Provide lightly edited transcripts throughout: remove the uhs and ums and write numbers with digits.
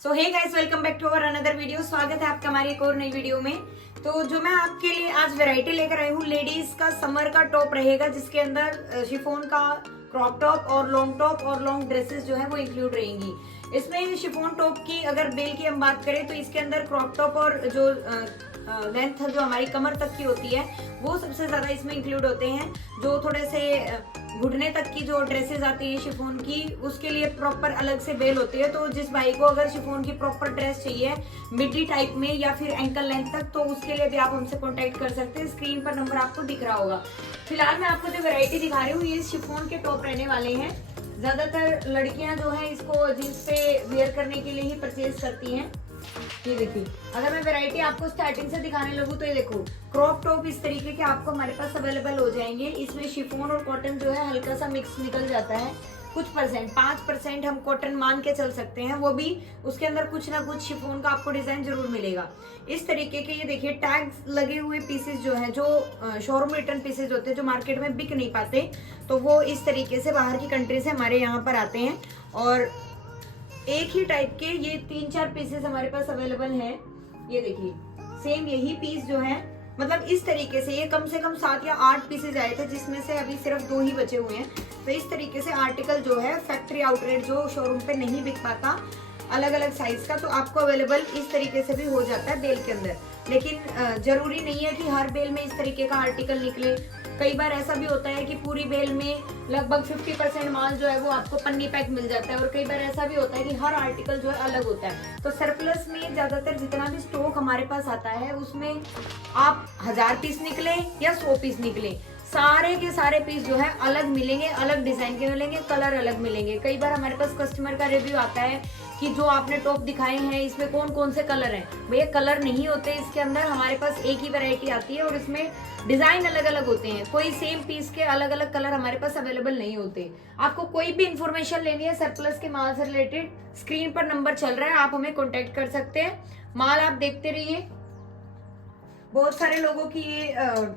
So hey guys, welcome back to our another video. स्वागत है आपका हमारी एक और नई वीडियो में। तो जो मैं आपके लिए आज वैरायटी लेकर आई हूँ, लेडीज का समर का टॉप रहेगा, जिसके अंदर शिफॉन का क्रॉप टॉप और लॉन्ग ड्रेसेस जो है वो इंक्लूड रहेंगी। इसमें शिफॉन टॉप की अगर बेल की हम बात करें तो इसके अंदर क्रॉप टॉप और जो लेंथ जो हमारी कमर तक की होती है वो सबसे ज्यादा इसमें इंक्लूड होते हैं। जो थोड़े से घुटने तक की जो ड्रेसेस आती है शिफॉन की, उसके लिए प्रॉपर अलग से बेल होती है। तो जिस भाई को अगर शिफॉन की प्रॉपर ड्रेस चाहिए मिडी टाइप में या फिर एंकल लेंथ तक, तो उसके लिए भी आप हमसे कांटेक्ट कर सकते हैं। स्क्रीन पर नंबर आपको दिख रहा होगा। फिलहाल मैं आपको जो वैरायटी दिखा रही हूँ ये शिफॉन के टॉप रहने वाले हैं। ज्यादातर लड़कियां जो है इसको जींस पे वेयर करने के लिए ही परचेज करती हैं। ये देखिए, अगर मैं वैरायटी आपको स्टार्टिंग से दिखाने लगूँ तो ये देखो, क्रॉप टॉप इस तरीके के आपको हमारे पास अवेलेबल हो जाएंगे। इसमें शिफॉन और कॉटन जो है हल्का सा मिक्स निकल जाता है। कुछ परसेंट 5% हम कॉटन मान के चल सकते हैं, वो भी उसके अंदर कुछ ना कुछ शिफॉन का आपको डिजाइन जरूर मिलेगा। इस तरीके के ये देखिए टैग्स लगे हुए पीसेस जो है, जो शोरूम रिटर्न पीसेस होते हैं, जो मार्केट में बिक नहीं पाते, तो वो इस तरीके से बाहर की कंट्री से हमारे यहाँ पर आते हैं। और एक ही टाइप के ये 3-4 पीसेस हमारे पास अवेलेबल हैं। ये देखिए, सेम यही पीस जो है, मतलब इस तरीके से ये कम से कम 7 या 8 पीसेज आए थे, जिसमें से अभी सिर्फ 2 ही बचे हुए हैं। तो इस तरीके से आर्टिकल जो है फैक्ट्री आउटलेट जो शोरूम पे नहीं बिक पाता अलग अलग साइज का, तो आपको अवेलेबल इस तरीके से भी हो जाता है बेल के अंदर। लेकिन जरूरी नहीं है कि हर बेल में इस तरीके का आर्टिकल निकले। कई बार ऐसा भी होता है कि पूरी बेल में लगभग 50% माल जो है वो आपको पन्नी पैक मिल जाता है, और कई बार ऐसा भी होता है कि हर आर्टिकल जो है अलग होता है। तो सरप्लस में ज्यादातर जितना भी स्टॉक हमारे पास आता है उसमें आप 1000 पीस निकले या 100 पीस निकले, सारे के सारे पीस जो है अलग मिलेंगे, अलग डिजाइन के मिलेंगे, कलर अलग मिलेंगे। कई बार हमारे पास कस्टमर का रिव्यू आता है कि जो आपने टॉप दिखाए हैं इसमें कौन कौन से कलर हैं। भैया कलर नहीं होते इसके अंदर, हमारे पास एक ही वैरायटी आती है और इसमें डिजाइन अलग अलग होते हैं। कोई सेम पीस के अलग अलग कलर हमारे पास अवेलेबल नहीं होते। आपको कोई भी इंफॉर्मेशन लेनी है सरप्लस के माल से रिलेटेड, स्क्रीन पर नंबर चल रहा है, आप हमें कॉन्टेक्ट कर सकते हैं। माल आप देखते रहिए। बहुत सारे लोगों की ये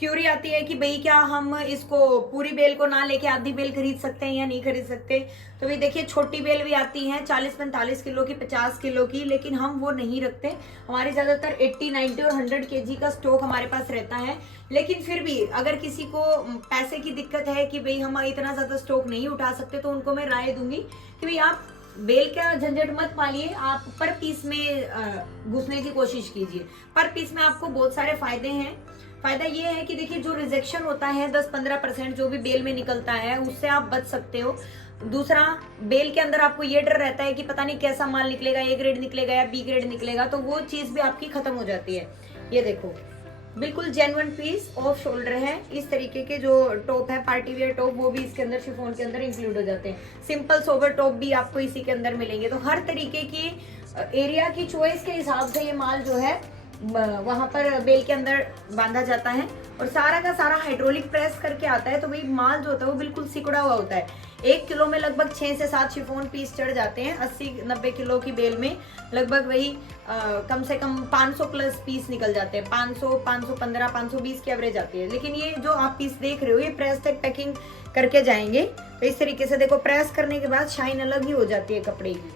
क्यूरी आती है कि भाई क्या हम इसको पूरी बेल को ना लेके आधी बेल खरीद सकते हैं या नहीं खरीद सकते। तो भाई देखिए, छोटी बेल भी आती है 40-45 किलो की, 50 किलो की, लेकिन हम वो नहीं रखते। हमारे ज्यादातर 80, 90 और 100 केजी का स्टॉक हमारे पास रहता है। लेकिन फिर भी अगर किसी को पैसे की दिक्कत है कि भाई हम इतना ज्यादा स्टॉक नहीं उठा सकते, तो उनको मैं राय दूंगी कि भाई आप बेल का झंझट मत पालिए, आप पर पीस में घुसने की कोशिश कीजिए। पर पीस में आपको बहुत सारे फायदे हैं। फायदा ये है कि देखिए, जो रिजेक्शन होता है 10-15% जो भी बेल में निकलता है, उससे आप बच सकते हो। दूसरा, बेल के अंदर आपको ये डर रहता है कि पता नहीं कैसा माल निकलेगा, ए ग्रेड निकलेगा या बी ग्रेड निकलेगा, तो वो चीज भी आपकी खत्म हो जाती है। ये देखो, बिल्कुल जेन्युइन पीस ऑफ शोल्डर है। इस तरीके के जो टॉप है, पार्टी वेयर टॉप, वो भी इसके अंदर शिफॉन के अंदर इंक्लूड हो जाते हैं। सिंपल सोबर टॉप भी आपको इसी के अंदर मिलेंगे। तो हर तरीके की एरिया की चॉइस के हिसाब से ये माल जो है वहां पर बेल के अंदर बांधा जाता है, और सारा का सारा हाइड्रोलिक प्रेस करके आता है। तो वही माल जो होता है वो बिल्कुल सिकुड़ा हुआ होता है। 1 किलो में लगभग 6 से 7 शिफॉन पीस चढ़ जाते हैं। 80-90 किलो की बेल में लगभग वही कम से कम 500 प्लस पीस निकल जाते हैं। 500, 515, 520 की एवरेज आती है। लेकिन ये जो आप पीस देख रहे हो ये प्रेस तक पैकिंग करके जाएंगे। तो इस तरीके से देखो, प्रेस करने के बाद शाइन अलग ही हो जाती है कपड़े की।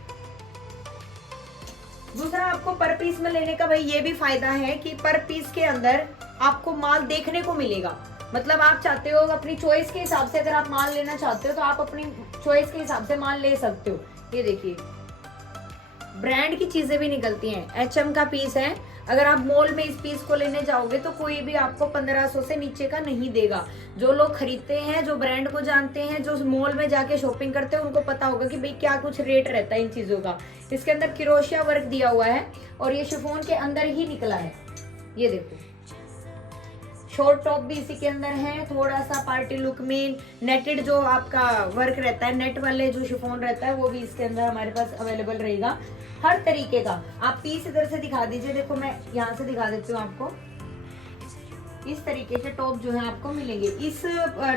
दूसरा, आपको पर पीस में लेने का भाई ये भी फायदा है कि पर पीस के अंदर आपको माल देखने को मिलेगा। मतलब आप चाहते हो अपनी चॉइस के हिसाब से, अगर आप माल लेना चाहते हो तो आप अपनी चॉइस के हिसाब से माल ले सकते हो। ये देखिए, ब्रांड की चीजें भी निकलती हैं। HM का पीस है। अगर आप मॉल में इस पीस को लेने जाओगे तो कोई भी आपको 1500 से नीचे का नहीं देगा। जो लोग खरीदते हैं, जो ब्रांड को जानते हैं, जो मॉल में जाके शॉपिंग करते हैं, उनको पता होगा कि भाई क्या कुछ रेट रहता है इन चीजों का। इसके अंदर क्रोशिया वर्क दिया हुआ है और ये शिफॉन के अंदर ही निकला है। ये देखो, शॉर्ट टॉप भी इसी के अंदर है। थोड़ा सा पार्टी लुक में नेटेड जो आपका वर्क रहता है, नेट वाले जो शिफॉन रहता है, वो भी इसके अंदर हमारे पास अवेलेबल रहेगा। हर तरीके का आप पीस इधर से दिखा दीजिए। देखो, मैं यहाँ से दिखा देती हूँ आपको। इस तरीके के टॉप जो है आपको मिलेंगे। इस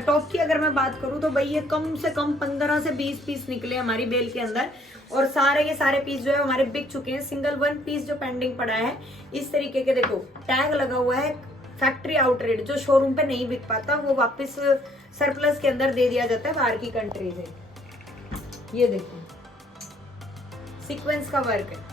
टॉप की अगर मैं बात करूँ तो भाई ये कम से कम 15 से 20 पीस निकले हमारी बेल के अंदर, और सारे के सारे पीस जो है हमारे बिक चुके हैं। सिंगल 1 पीस जो पेंडिंग पड़ा है। इस तरीके के देखो, टैग लगा हुआ है फैक्ट्री आउटलेट, जो शोरूम पे नहीं बिक पाता वो वापस सरप्लस के अंदर दे दिया जाता है बाहर की कंट्री से। ये देखो, सीक्वेंस का वर्क है।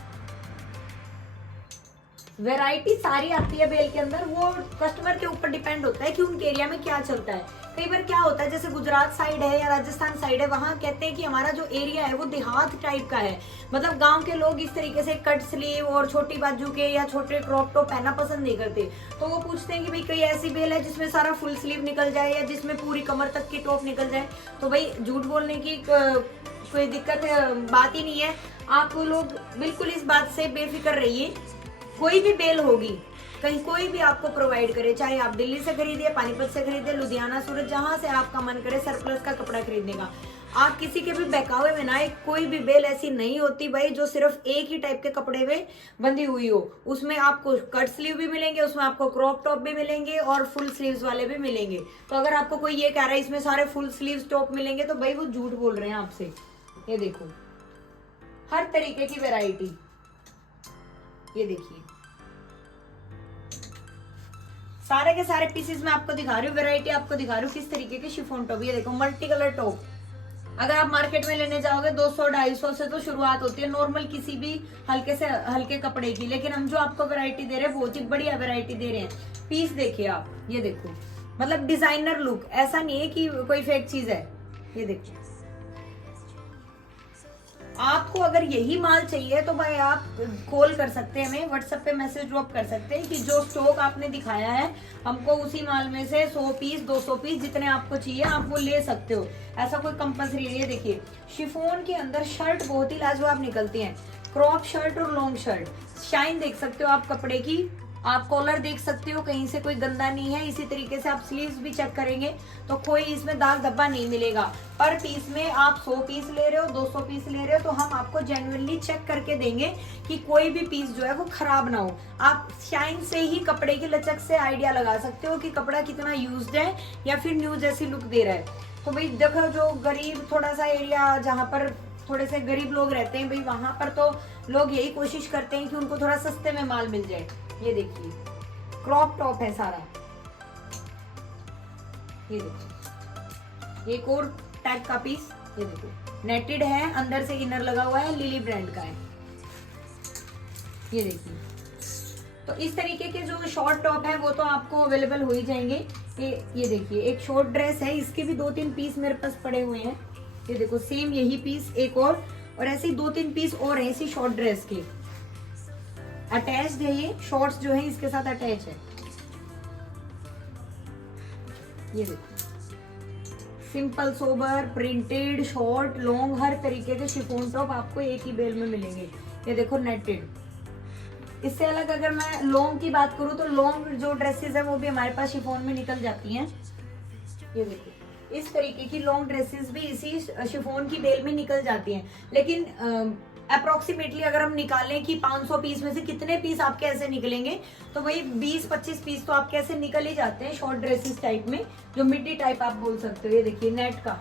वैरायटी सारी आती है बेल के अंदर, वो कस्टमर के ऊपर डिपेंड होता है कि उनके एरिया में क्या चलता है। कई बार क्या होता है, जैसे गुजरात साइड है या राजस्थान साइड है, वहां कहते हैं कि हमारा जो एरिया है वो देहात टाइप का है, मतलब गांव के लोग इस तरीके से कट स्लीव और छोटी बाजू के या छोटे क्रॉप टॉप पहनना पसंद नहीं करते। तो वो पूछते हैं कि भाई कोई ऐसी बेल है जिसमें सारा फुल स्लीव निकल जाए या जिसमें पूरी कमर तक की टॉप निकल जाए। तो भाई झूठ बोलने की कोई दिक्कत बात ही नहीं है। आप लोग बिल्कुल इस बात से बेफिक्र रहिए, कोई भी बेल होगी कहीं कोई भी आपको प्रोवाइड करे, चाहे आप दिल्ली से खरीदिए, पानीपत से खरीदिए, लुधियाना, सूरत, जहां से आपका मन करे सरप्लस का कपड़ा खरीदने का, आप किसी के भी बहकावे में ना, कोई भी बेल ऐसी नहीं होती भाई जो सिर्फ एक ही टाइप के कपड़े में बंधी हुई हो। उसमें आपको कट स्लीव भी मिलेंगे, उसमें आपको क्रॉप टॉप भी मिलेंगे और फुल स्लीव्स वाले भी मिलेंगे। तो अगर आपको कोई ये कह रहा है इसमें सारे फुल स्लीव्स टॉप मिलेंगे, तो भाई वो झूठ बोल रहे हैं आपसे। ये देखो हर तरीके की वैरायटी, ये देखिए सारे के सारे पीसेस में आपको दिखा रही हूँ, वैरायटी आपको दिखा रही हूँ किस तरीके के शिफॉन टॉप। ये देखो मल्टी कलर टॉप, अगर आप मार्केट में लेने जाओगे 200-250 से तो शुरुआत होती है नॉर्मल किसी भी हल्के से हल्के कपड़े की, लेकिन हम जो आपको वैरायटी दे रहे हैं बहुत ही बढ़िया वैरायटी दे रहे हैं। पीस देखिए आप, ये देखो मतलब डिजाइनर लुक, ऐसा नहीं है कि कोई फेक चीज है। ये देखिए आपको अगर यही माल चाहिए तो भाई आप कॉल कर सकते हैं, हमें व्हाट्सएप पे मैसेज ड्रॉप कर सकते हैं कि जो स्टॉक आपने दिखाया है हमको उसी माल में से 100 पीस 200 पीस जितने आपको चाहिए आप वो ले सकते हो, ऐसा कोई कंपल्सरी नहीं है। देखिए शिफॉन के अंदर शर्ट बहुत ही लाजवाब निकलती हैं, क्रॉप शर्ट और लॉन्ग शर्ट, शाइन देख सकते हो आप कपड़े की, आप कॉलर देख सकते हो कहीं से कोई गंदा नहीं है। इसी तरीके से आप स्लीव्स भी चेक करेंगे तो कोई इसमें दाग धब्बा नहीं मिलेगा। पर पीस में आप 100 पीस ले रहे हो 200 पीस ले रहे हो तो हम आपको जेन्युइनली चेक करके देंगे कि कोई भी पीस जो है वो खराब ना हो। आप शाइन से ही कपड़े की लचक से आइडिया लगा सकते हो कि कपड़ा कितना यूज्ड है या फिर न्यू जैसी लुक दे रहा है। तो भाई देखो जो गरीब थोड़ा सा एरिया जहाँ पर थोड़े से गरीब लोग रहते हैं भाई वहां पर तो लोग यही कोशिश करते हैं कि उनको थोड़ा सस्ते में माल मिल जाए। ये देखिए क्रॉप टॉप है सारा, ये देखिए एक और टैग का पीस, ये देखो नेटेड है, अंदर से इनर लगा हुआ है, लिली ब्रांड का है। ये देखिए तो इस तरीके के जो शॉर्ट टॉप है वो तो आपको अवेलेबल हो ही जाएंगे। ये देखिए एक शॉर्ट ड्रेस है, इसके भी 2-3 पीस मेरे पास पड़े हुए हैं। ये देखो सेम यही पीस एक और ऐसे ही 2-3 पीस और है इसी शॉर्ट ड्रेस के अटैच्ड है। ये शॉर्ट्स जो है इसके साथ अटैच है। ये देखो simple sober printed short long हर तरीके के शिफॉन टॉप आपको एक ही बेल में मिलेंगे। ये देखो नेटेड। इससे अलग अगर मैं लॉन्ग की बात करूं तो लॉन्ग जो ड्रेसेस है वो भी हमारे पास शिफॉन में निकल जाती हैं। ये देखो इस तरीके की लॉन्ग ड्रेसेस भी इसी शिफॉन की बेल में निकल जाती हैं, लेकिन अप्रोक्सीमेटली अगर हम निकालें कि 500 पीस में से कितने पीस आपके ऐसे निकलेंगे तो वही 20-25 पीस तो आपके ऐसे निकल ही जाते हैं शॉर्ट ड्रेसेस टाइप में, जो मिड्डी टाइप आप बोल सकते हो। ये देखिए नेट का,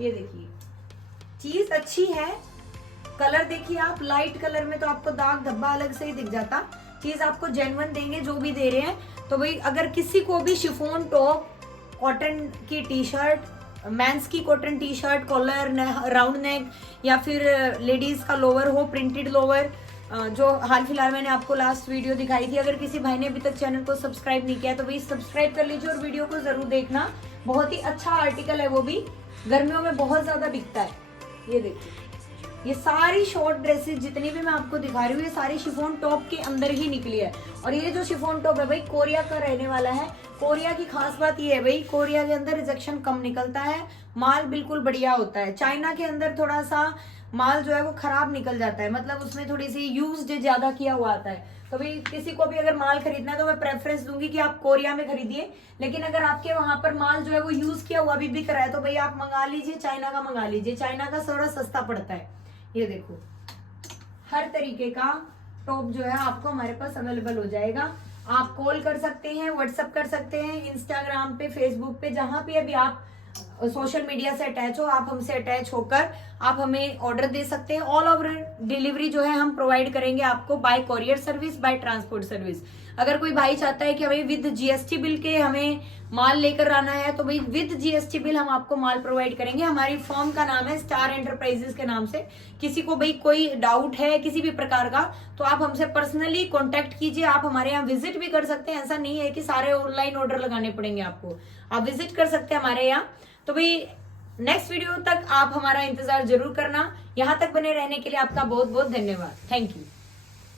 ये देखिए चीज अच्छी है। कलर देखिए आप, लाइट कलर में तो आपको दाग धब्बा अलग से ही दिख जाता, चीज आपको जेन्युइन देंगे जो भी दे रहे हैं। तो भाई अगर किसी को भी शिफॉन टॉप, कॉटन की टी शर्ट, मेंस की cotton T shirt collar round neck या फिर लेडीज का लोअर हो प्रिंटेड लोअर, जो हाल फिलहाल मैंने आपको लास्ट वीडियो दिखाई थी, अगर किसी भाई ने अभी तक चैनल को सब्सक्राइब नहीं किया तो भाई सब्सक्राइब कर लीजिए और वीडियो को जरूर देखना। बहुत ही अच्छा आर्टिकल है, वो भी गर्मियों में बहुत ज्यादा बिकता है। ये देखिए ये सारी शॉर्ट ड्रेसेस जितनी भी मैं आपको दिखा रही हूँ ये सारी शिफॉन टॉप के अंदर ही निकली है। और ये जो शिफॉन टॉप है भाई कोरिया का रहने वाला है। कोरिया की खास बात ये है भाई कोरिया के अंदर रिजेक्शन कम निकलता है, माल बिल्कुल बढ़िया होता है। चाइना के अंदर थोड़ा सा माल जो है वो खराब निकल जाता है, मतलब उसमें थोड़ी सी यूज ज्यादा किया हुआ आता है। तो भाई किसी को भी अगर माल खरीदना है तो मैं प्रेफरेंस दूंगी कि आप कोरिया में खरीदिए, लेकिन अगर आपके वहां पर माल जो है वो यूज किया हुआ भी बिक रहा है तो भाई आप मंगा लीजिए, चाइना का मंगा लीजिए, चाइना का थोड़ा सस्ता पड़ता है। ये देखो हर तरीके का टॉप जो है आपको हमारे पास अवेलेबल हो जाएगा। आप कॉल कर सकते हैं, व्हाट्सएप कर सकते हैं, इंस्टाग्राम पे फेसबुक पे जहां पे अभी आप सोशल मीडिया से अटैच हो, आप हमसे अटैच होकर आप हमें ऑर्डर दे सकते हैं। ऑल ओवर डिलीवरी जो है हम प्रोवाइड करेंगे आपको, by courier service, by transport service. अगर कोई भाई चाहता है कि भाई विद जीएसटी बिल के हमें माल लेकर आना है, तो भाई विद जीएसटी बिल हम आपको माल प्रोवाइड करेंगे। हमारी फर्म का नाम है स्टार एंटरप्राइजेस के नाम से। किसी को भाई कोई डाउट है किसी भी प्रकार का, तो आप हमसे पर्सनली कांटेक्ट कीजिए। आप हमारे यहाँ विजिट भी कर सकते हैं, ऐसा नहीं है कि सारे ऑनलाइन ऑर्डर लगाने पड़ेंगे आपको, आप विजिट कर सकते हैं हमारे यहाँ। तो भाई नेक्स्ट वीडियो तक आप हमारा इंतजार जरूर करना। यहाँ तक बने रहने के लिए आपका बहुत बहुत धन्यवाद। Thank you.